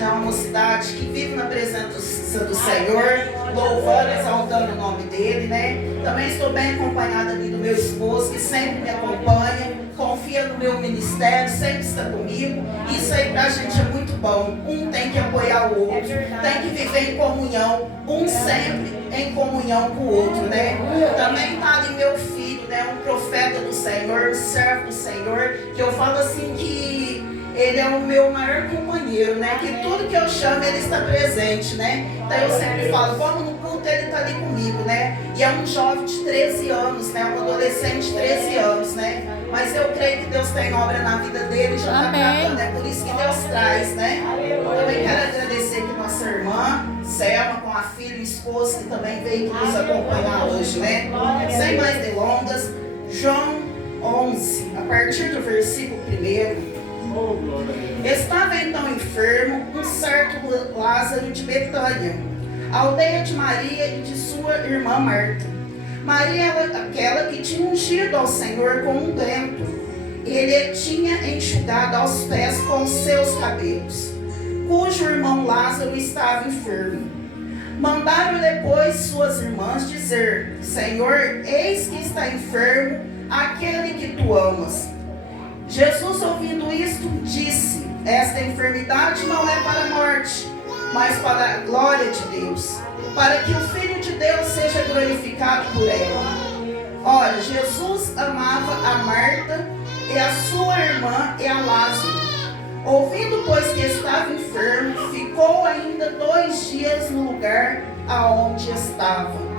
né, uma mocidade que vive na presença do Senhor, louvando, exaltando o nome dele, né? Também estou bem acompanhada ali do meu esposo, que sempre me acompanha, confia no meu ministério, sempre está comigo. Isso aí pra gente é muito bom. Um tem que apoiar o outro, tem que viver em comunhão, um sempre em comunhão com o outro, né? Também está ali meu filho, né? Um profeta do Senhor, um servo do Senhor, que eu falo assim que ele é o meu maior companheiro, né? Que tudo que eu chamo, ele está presente, né? Então eu sempre falo, vamos no culto, ele está ali comigo, né? E é um jovem de 13 anos, né? Um adolescente de 13 anos, né? Mas eu creio que Deus tem obra na vida dele e já está tratando, é por isso que Deus traz, né? Eu também quero agradecer aqui nossa irmã, Selma, com a filha e esposa, que também veio nos acompanhar hoje, né? Sem mais delongas, João 11, a partir do versículo 1. Estava então enfermo um certo Lázaro de Betânia, aldeia de Maria e de sua irmã Marta. Maria era aquela que tinha ungido ao Senhor com unguento. Ele tinha enxugado aos pés com seus cabelos, cujo irmão Lázaro estava enfermo. Mandaram depois suas irmãs dizer: Senhor, eis que está enfermo aquele que tu amas. Jesus, ouvindo isto, disse: esta enfermidade não é para a morte, mas para a glória de Deus, para que o Filho de Deus seja glorificado por ela. Ora, Jesus amava a Marta e a sua irmã e a Lázaro. Ouvindo, pois, que estava enfermo, ficou ainda 2 dias no lugar aonde estava.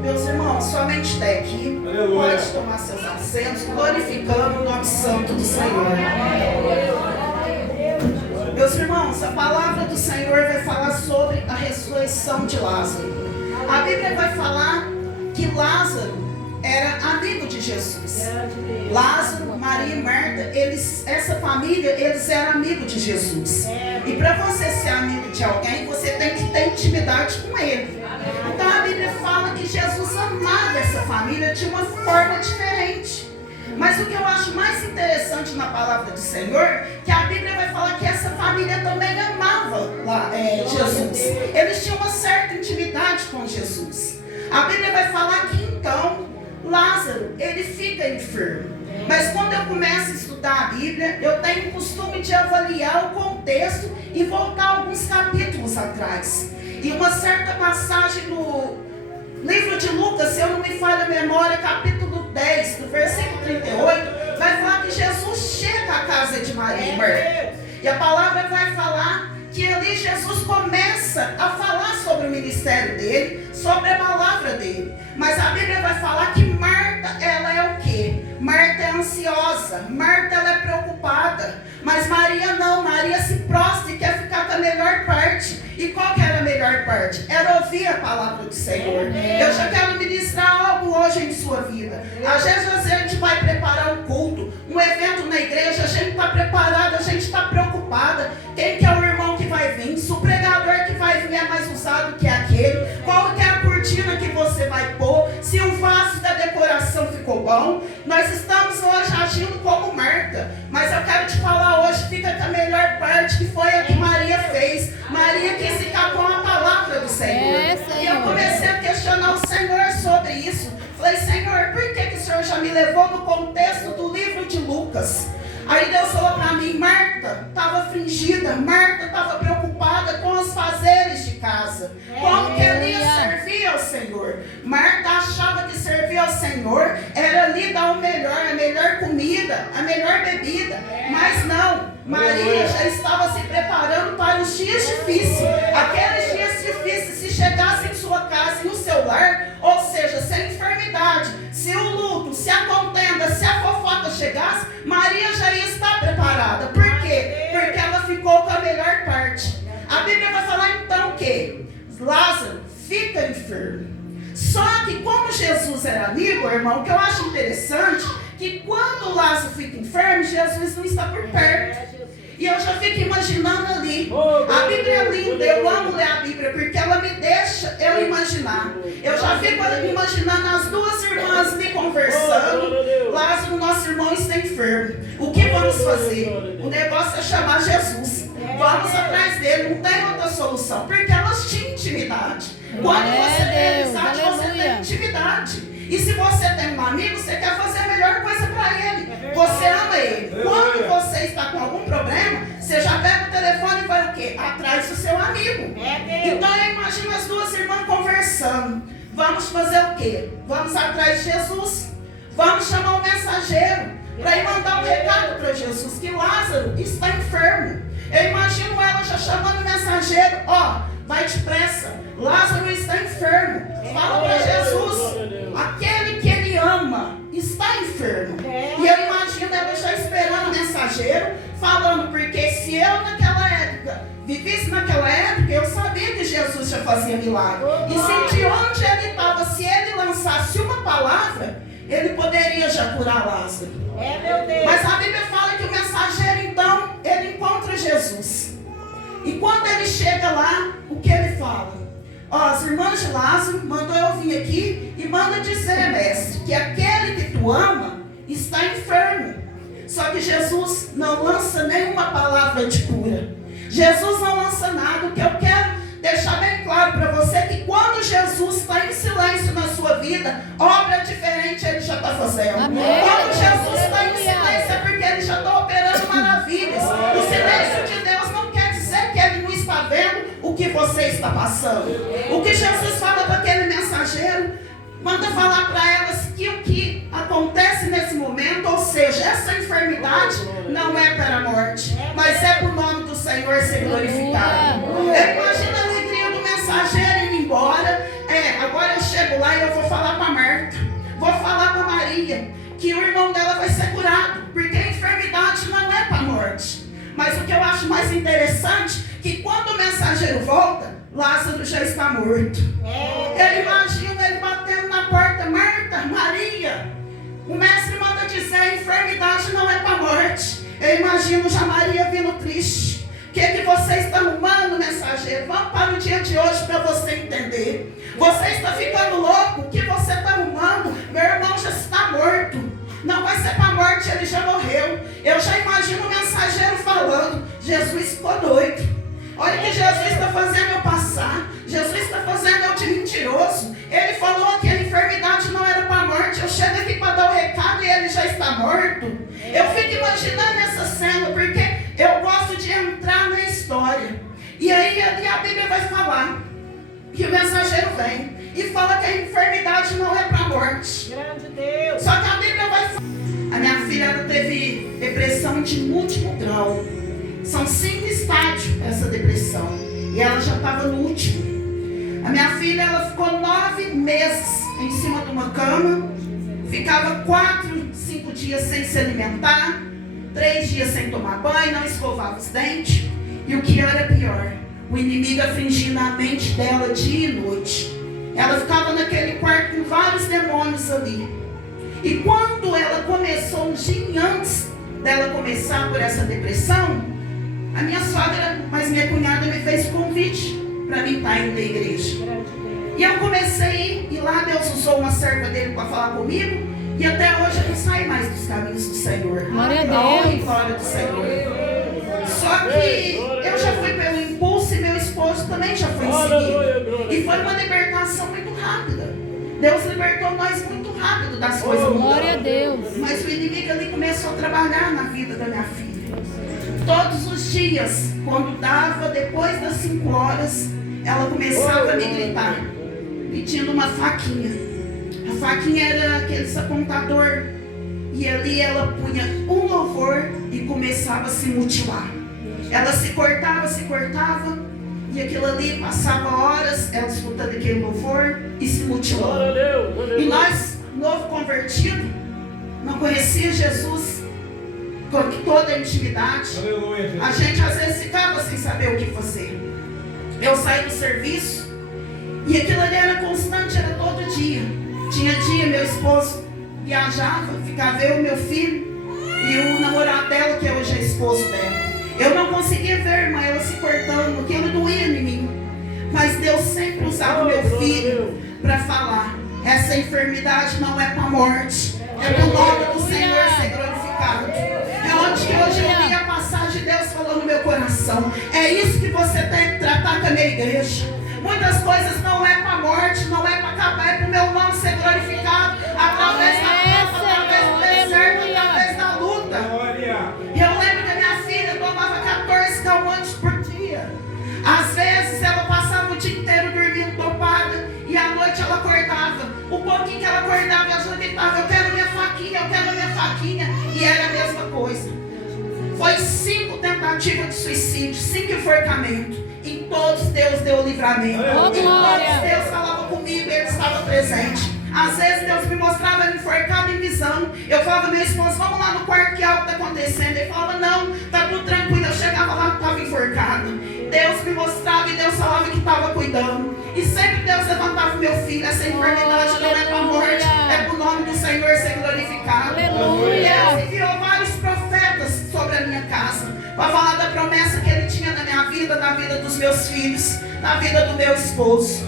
Meus irmãos, somente até aqui, pode tomar seus assentos, glorificando o nome santo do Senhor. Meus irmãos, a palavra do Senhor vai falar sobre a ressurreição de Lázaro. A Bíblia vai falar que Lázaro era amigo de Jesus. Lázaro, Maria e Marta, essa família, eles eram amigos de Jesus. E para você ser amigo de alguém, você tem que ter intimidade com ele. Então a Bíblia fala que Jesus amava essa família de uma forma diferente. Mas o que eu acho mais interessante na palavra do Senhor, que a Bíblia vai falar que essa família também amava Jesus. Eles tinham uma certa intimidade com Jesus. A Bíblia vai falar que então Lázaro, ele fica enfermo. Mas quando eu começo a estudar a Bíblia, eu tenho o costume de avaliar o contexto e voltar alguns capítulos atrás. E uma certa passagem no livro de Lucas, se eu não me falho a memória, capítulo 10, do versículo 38, vai falar que Jesus chega à casa de Maria e Marta. E a palavra vai falar que ali Jesus começa a falar sobre o ministério dele, sobre a palavra dele. Mas a Bíblia vai falar que Marta, ela é o quê? Marta é ansiosa, Marta ela é preocupada, mas Maria não, Maria se prostra e quer ficar com a melhor parte. E qual que era a melhor parte? Era ouvir a palavra do Senhor. Eu já quero ministrar algo hoje em sua vida. Às vezes a gente vai preparar um culto, um evento na igreja, a gente está preparado, a gente está preocupada. Quem que é o irmão que vai vir? Se o pregador que vai vir é mais usado que aquele? Qual que é a cortina que você vai pôr? Se o vaso da decoração ficou bom? Nós estamos hoje agindo como Marta. Mas eu quero te falar hoje, fica com a melhor parte, que foi a que Maria fez. Maria quis ficar com a palavra do Senhor. E eu comecei a questionar o Senhor sobre isso. Falei: Senhor, por que o Senhor já me levou no contexto do livro de Lucas? Aí Deus falou para mim: Marta estava afligida, Marta estava preocupada com os fazeres de casa. Como que ela ia servir ao Senhor? Marta achava que servir ao Senhor era ali dar o melhor, a melhor comida, a melhor bebida. Mas não, Maria já estava se preparando para os dias difíceis. Aqueles dias difíceis, se chegasse em sua casa e no seu lar, ou seja, se a enfermidade, se o luto, se a contenda, se a fofoca chegasse, Maria já ia estar preparada. Por quê? Porque ela ficou com a melhor parte. A Bíblia vai falar então que Lázaro fica enfermo. Só que como Jesus era amigo, irmão, o que eu acho interessante, que quando Lázaro fica enfermo, Jesus não está por perto. E eu já fico imaginando ali. A Bíblia é linda, eu amo ler a Bíblia, porque ela me deixa eu imaginar. Eu já fico imaginando as duas irmãs me conversando. Lázaro, nosso irmão, está enfermo. O que vamos fazer? O negócio é chamar Jesus. Vamos atrás dele, não solução? Porque elas tinham intimidade. Quando você tem amizade, você tem intimidade. E se você tem um amigo, você quer fazer a melhor coisa para ele. Você ama ele. Quando você está com algum problema, você já pega o telefone e vai o quê? Atrás do seu amigo. Então eu imagino as duas irmãs conversando. Vamos fazer o quê? Vamos atrás de Jesus. Vamos chamar um mensageiro para ir mandar um recado para Jesus, que Lázaro está enfermo. Eu imagino ela já chamando o mensageiro. Ó, vai depressa, Lázaro está enfermo. Fala para Jesus, aquele que ele ama está enfermo. E eu imagino ela já esperando o mensageiro, falando, porque se eu naquela época vivesse naquela época, eu sabia que Jesus já fazia milagre. E se de onde ele estava, se ele lançasse uma palavra, ele poderia já curar Lázaro. Meu Deus. Mas a Bíblia fala que o mensageiro, então, ele encontra Jesus. E quando ele chega lá, o que ele fala? Ó, as irmãs de Lázaro mandou eu vir aqui e manda dizer, mestre, que aquele que tu ama está enfermo. Só que Jesus não lança nenhuma palavra de cura. Jesus não lança nada. O que eu quero deixar bem claro para você que quando Jesus está em silêncio na sua vida, obra diferente ele já está fazendo. Amém. Quando Jesus está em silêncio é porque ele já está operando maravilhas. O silêncio de Deus não quer dizer que ele não está vendo o que você está passando. O que Jesus fala para aquele mensageiro, manda falar para elas que o que acontece nesse momento, ou seja, essa enfermidade não é para a morte, mas é para o nome do Senhor ser glorificado. Eu imagino a alegria do mensageiro indo embora. Agora eu chego lá e eu vou falar para Marta, vou falar para Maria, que o irmão dela vai ser curado, porque a enfermidade não é para a morte. Mas o que eu acho mais interessante, que quando o mensageiro volta, Lázaro já está morto. Ele imagina ele batendo na porta, Marta, Maria, o mestre manda dizer, a enfermidade não é para a morte. Eu imagino já Maria vindo triste. O que você está arrumando, mensageiro? Vamos para o dia de hoje para você entender. Você está ficando louco? O que você está arrumando? Meu irmão já está morto. Não vai ser para a morte, ele já morreu. Eu já imagino o mensageiro falando, Jesus ficou doido. Olha o que Jesus está fazendo eu passar. Jesus está fazendo eu de mentiroso. Ele falou que a enfermidade não era para a morte. Eu chego aqui para dar o recado e ele já está morto. Eu fico imaginando essa cena, porque eu gosto de entrar na história. E aí a Bíblia vai falar que o mensageiro vem e fala que a enfermidade não é para a morte. Grande Deus. Só que a Bíblia vai falar. A minha filha ela teve depressão de último grau. São 5 estágios essa depressão. E ela já estava no último. A minha filha ela ficou 9 meses em cima de uma cama. Ficava 4, 5 dias sem se alimentar. 3 dias sem tomar banho. Não escovava os dentes. E o que era pior, o inimigo afligindo a mente dela dia e noite. Ela ficava naquele quarto com vários demônios ali. E quando ela começou, um dia antes dela começar por essa depressão, a minha sogra, mas minha cunhada me fez convite para mim estar indo na igreja. E eu comecei a ir, e lá Deus usou uma serva dele para falar comigo, e até hoje eu não saio mais dos caminhos do Senhor. Glória a Deus. A honra e glória do Senhor. Só que eu já fui pelo impulso e meu esposo também já foi em seguida. E foi uma libertação muito rápida. Deus libertou nós muito rápido das coisas. Glória a Deus. Mas o inimigo ali começou a trabalhar na vida da minha filha. Todos os dias, quando dava, depois das 5 horas, ela começava a me gritar, pedindo uma faquinha. A faquinha era aquele apontador. E ali ela punha um louvor e começava a se mutilar. Ela se cortava, e aquilo ali passava horas, ela escutando aquele louvor e se mutilando. E nós, novo convertido, não conhecia Jesus com toda a intimidade. A gente às vezes ficava sem saber o que fazer. Eu saí do serviço e aquilo ali era constante, era todo dia. Tinha dia, meu esposo viajava, ficava eu, meu filho e o namorado dela, que hoje é esposo dela. Eu não conseguia ver a irmã, ela se cortando, aquilo doía em mim. Mas Deus sempre usava o meu filho para falar, essa enfermidade não é para a morte, é para o nome do Senhor ser glorificado. É onde que hoje eu vi a passagem de Deus falando no meu coração. É isso que você tem que tratar com a a minha igreja. Muitas coisas não é para a morte, não é para acabar, é para o meu nome ser glorificado através da prova, através do deserto, através da luta. Eu lembro que a minha filha tomava 14 calmantes por dia. Às vezes ela passava o dia inteiro dormindo dopada e à noite ela acordava. O pouquinho que ela acordava, ela gritava: eu quero minha faquinha, eu quero minha faquinha. E era a mesma coisa. Foi 5 tentativas de suicídio, 5 enforcamentos. Em todos Deus deu o livramento. Em todos Deus falava comigo e Ele estava presente. Às vezes Deus me mostrava ela enforcada em visão. Eu falava: meu esposo, vamos lá no quarto, que algo está acontecendo. Ele falava: não, está tudo tranquilo. Eu chegava lá e estava enforcada. Deus me mostrava e Deus falava que estava cuidando. E sempre Deus levantava o meu filho. Essa enfermidade não é para a morte, é para o nome do Senhor ser glorificado. Deus enviou vários profetas sobre a minha casa para falar da promessa que Ele tinha na minha vida, na vida dos meus filhos, na vida do meu esposo.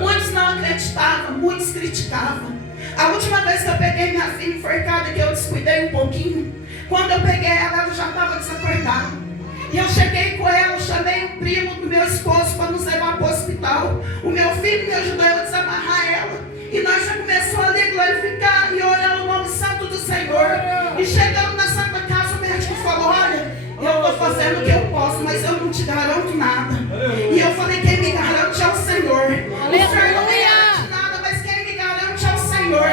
Muitos não acreditavam, muitos criticavam. A última vez que eu peguei minha filha enforcada, que eu descuidei um pouquinho, quando eu peguei ela, ela já estava desacordada. E eu cheguei com ela, chamei o primo do meu esposo para nos levar para o hospital. O meu filho me ajudou a desamarrar ela. E nós já começamos ali a glorificar e orar o nome santo do Senhor. E chegando na Santa Casa, o médico falou: olha, eu estou fazendo o que eu posso, mas eu não te garanto nada. E eu falei: quem me garante é o Senhor. O Senhor não me garante nada, mas quem me garante é o Senhor.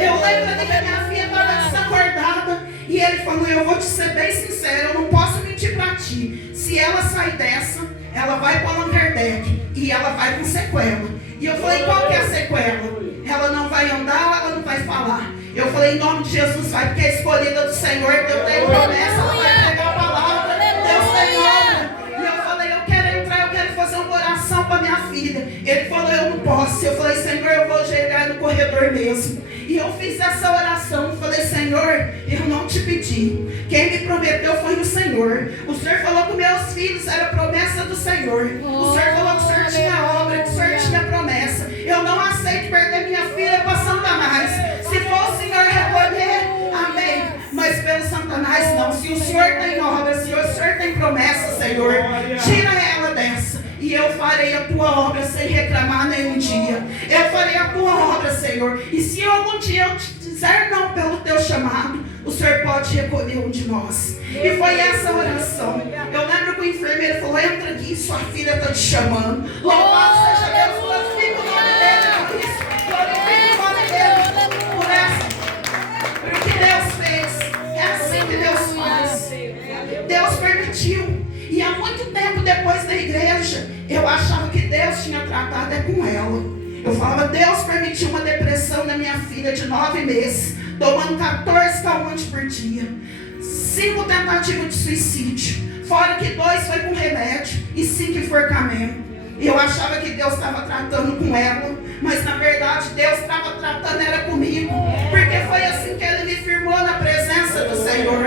Eu lembro que a minha filha estava desacordada. E ele falou: eu vou te ser bem sincero, eu não posso mentir para ti. Se ela sair dessa, ela vai para o Allan Kardec e ela vai com sequela. E eu falei: qual que é a sequela? Ela não vai andar, ela não vai falar. Eu falei: em nome de Jesus vai, porque é escolhida do Senhor. Deus tem promessa, ela vai pegar a palavra. Deus tem obra. E eu falei: eu quero entrar, eu quero fazer uma oração para minha filha. Ele falou: eu não posso. Eu falei: Senhor, eu vou chegar no corredor mesmo. E eu fiz essa oração. Falei: Senhor, eu não te pedi. Quem me prometeu foi o Senhor. O Senhor falou que meus filhos era promessa do Senhor. O Senhor falou que o Senhor tinha obra, que o Senhor tinha promessa. Eu não aceito perder minha filha para Satanás. Se for o Senhor recolher, amém. Mas pelo Satanás não. Se o Senhor tem obra, se o Senhor tem promessa, Senhor, tira ela dessa. E eu farei a tua obra sem reclamar nenhum dia. Eu farei a tua obra, Senhor. E se algum dia eu te dizer não pelo teu chamado, o Senhor pode recolher um de nós. E foi essa oração. Eu lembro que o enfermeiro falou: entra aqui, sua filha está te chamando. Louvado seja Deus, glorifica o nome dele por isso. Glorifica o nome dele por essa. Por que Deus fez. É assim que Deus faz. Deus permitiu. E há muito tempo depois da igreja, eu achava que Deus tinha tratado com ela. Eu falava: Deus permitiu uma depressão na minha filha de 9 meses, tomando 14 calmantes por dia, 5 tentativas de suicídio, fora que 2 foi com remédio e 5 enforcamentos. E eu achava que Deus estava tratando com ela, mas na verdade Deus estava tratando era comigo, porque foi assim que Ele me firmou na presença do Senhor.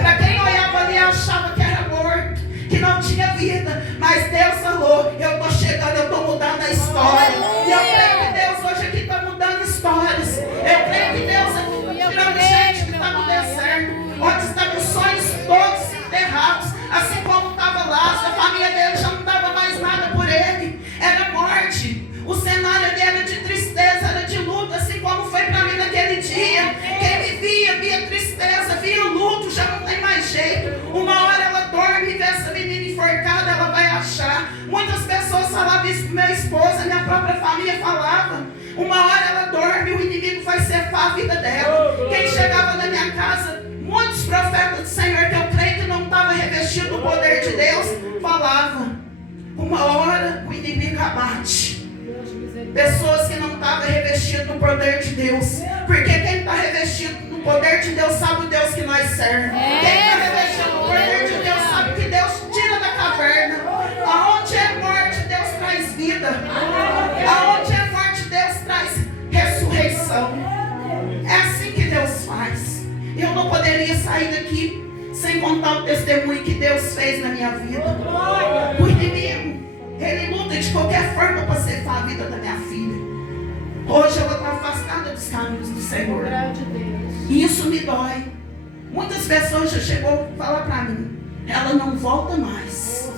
Para quem olhava ali achava que era morto, que não tinha vida, mas Deus falou: eu estou chegando, eu estou mudando a história. E eu creio que Deus hoje aqui está mudando histórias. Eu creio que Deus aqui está tirando gente que está no deserto, onde está com sonhos todos enterrados, assim como estava Lázaro. A família dele já não dava mais nada por ele, era morte. O cenário dele era de tristeza, era de luta, assim como foi para mim naquele dia. Quem me via tristeza, via luto, já não tem mais jeito. Uma hora ela dorme e vê essa menina enforcada, ela vai achar. Muitas pessoas falavam isso para meu esposo, a minha própria família falava. Uma hora ela dorme e o inimigo vai cefar a vida dela. Quem chegava na minha casa, muitos profetas do Senhor, que eu creio que não estavam revestidos do poder de Deus, falavam: uma hora o inimigo abate. Pessoas que não estavam revestidas do poder de Deus. Porque quem está revestido do poder de Deus sabe o Deus que nós servemos. Quem está revestido do poder de Deus sabe que Deus tira da caverna. Aonde é morte, Deus traz vida. Aonde é morte, Deus traz ressurreição. É assim que Deus faz. Eu não poderia sair daqui sem contar o testemunho que Deus fez na minha vida. O inimigo, ele luta de qualquer forma para cefar a vida da minha filha. Hoje ela está afastada dos caminhos do Senhor. E isso me dói. Muitas pessoas já chegou a falar para mim: ela não volta mais.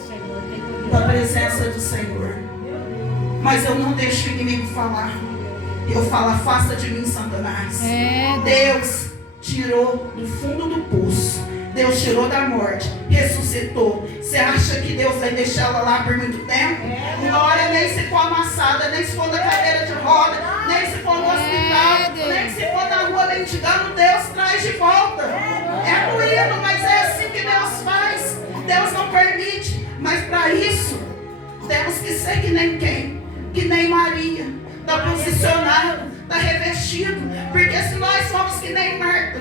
da presença do Senhor. Mas eu não deixo o inimigo falar. Eu falo, afasta de mim, Satanás. Deus tirou do fundo do poço. Deus tirou da morte, ressuscitou. Você acha que Deus vai deixá-la lá por muito tempo? Glória, nem se for amassada, nem se for na cadeira de roda, nem se for no hospital, nem se for na rua mendigando, Deus traz de volta. É doído, mas é assim que Deus faz. Deus não permite. Mas para isso, temos que ser que nem quem? Que nem Maria. Está posicionado, está revestido. Porque se nós somos que nem Marta,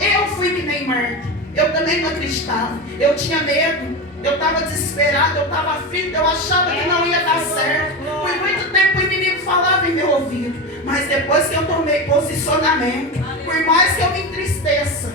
eu fui que nem Marta. Eu também não acreditava. Eu tinha medo. Eu estava desesperado. Eu estava aflito. Eu achava que não ia dar certo. Por muito tempo o inimigo falava em meu ouvido. Mas depois que eu tomei posicionamento, por mais que eu me entristeça,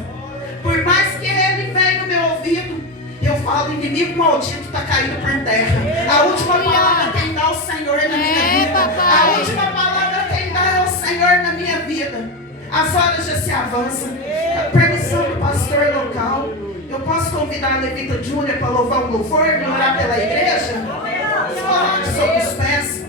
por mais que ele venha no meu ouvido, eu falo, inimigo maldito está caído por terra. A última palavra quem dá é o Senhor na minha vida. A última palavra quem dá é o Senhor na minha vida. As horas já se avançam. A permissão do pastor local. Eu posso convidar a levita Júlia para louvar o louvor e orar pela igreja? Coloque sobre os pés.